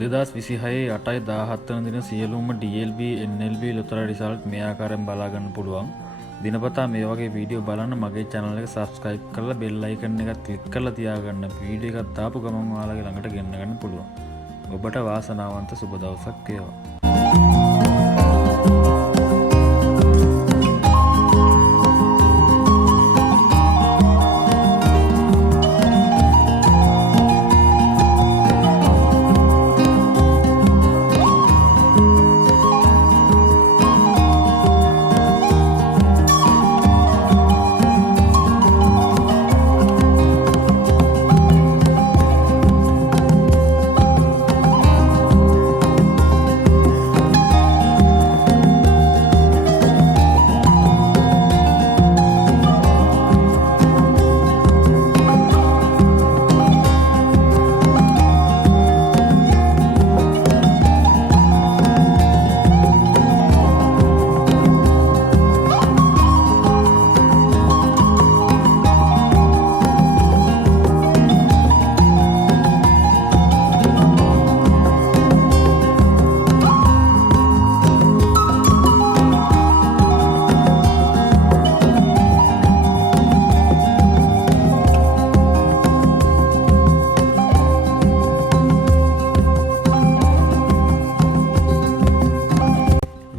2026 8යි 17 වන දින සියලුම DLB NLB ලොතරැයි රිසල්ට් මේ ආකාරයෙන් බලා ගන්න පුළුවන්. දිනපතා මේ වගේ වීඩියෝ බලන්න මගේ channel එක subscribe කරලා bell icon එකත් click කරලා තියාගන්න. වීඩියෝ එකක් දාපු ගමන් ඔයාලගේ ළඟට ගෙන්න ගන්න පුළුවන්. ඔබට වාසනාවන්ත සුබ දවසක් වේවා.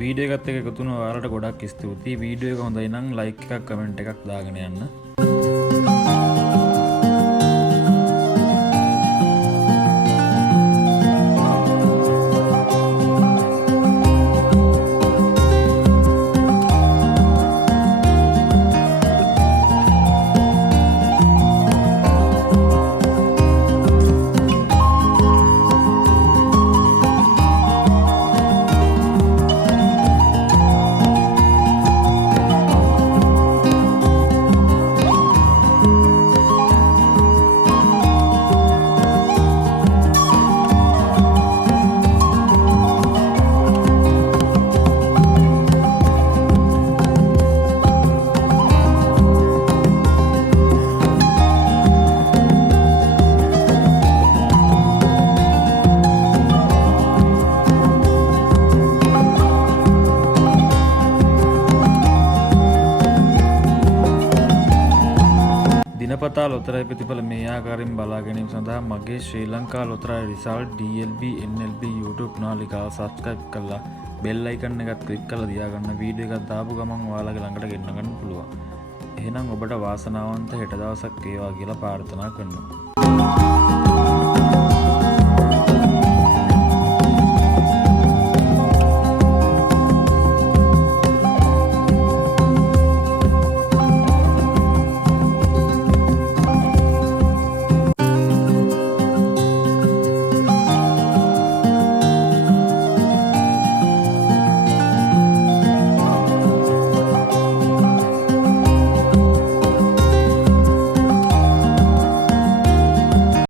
වීඩියෝ එකත් එක්ක එකතු වුණ ඔයාලට ගොඩක් ස්තුතියි. වීඩියෝ එක හොඳයි නම් ලයික් එකක් කමෙන්ට් එකක් දාගෙන යන්න. දිනපතා ලොතරැයි ප්‍රතිඵල මේ ආකාරයෙන් බලා ගැනීම සඳහා මගේ ශ්‍රී Lanka ලොතරැයි result DLB NLB YouTube නාලිකාව subscribe කරලා bell icon එකත් click කරලා තියාගන්න. වීඩියෝ එකක් දාපු ගමන් ඔයාලගේ ළඟට ගෙන්න ගන්න පුළුවන්. එහෙනම් ඔබට වාසනාවන්ත හෙට දවසක් වේවා කියලා ප්‍රාර්ථනා කරනවා.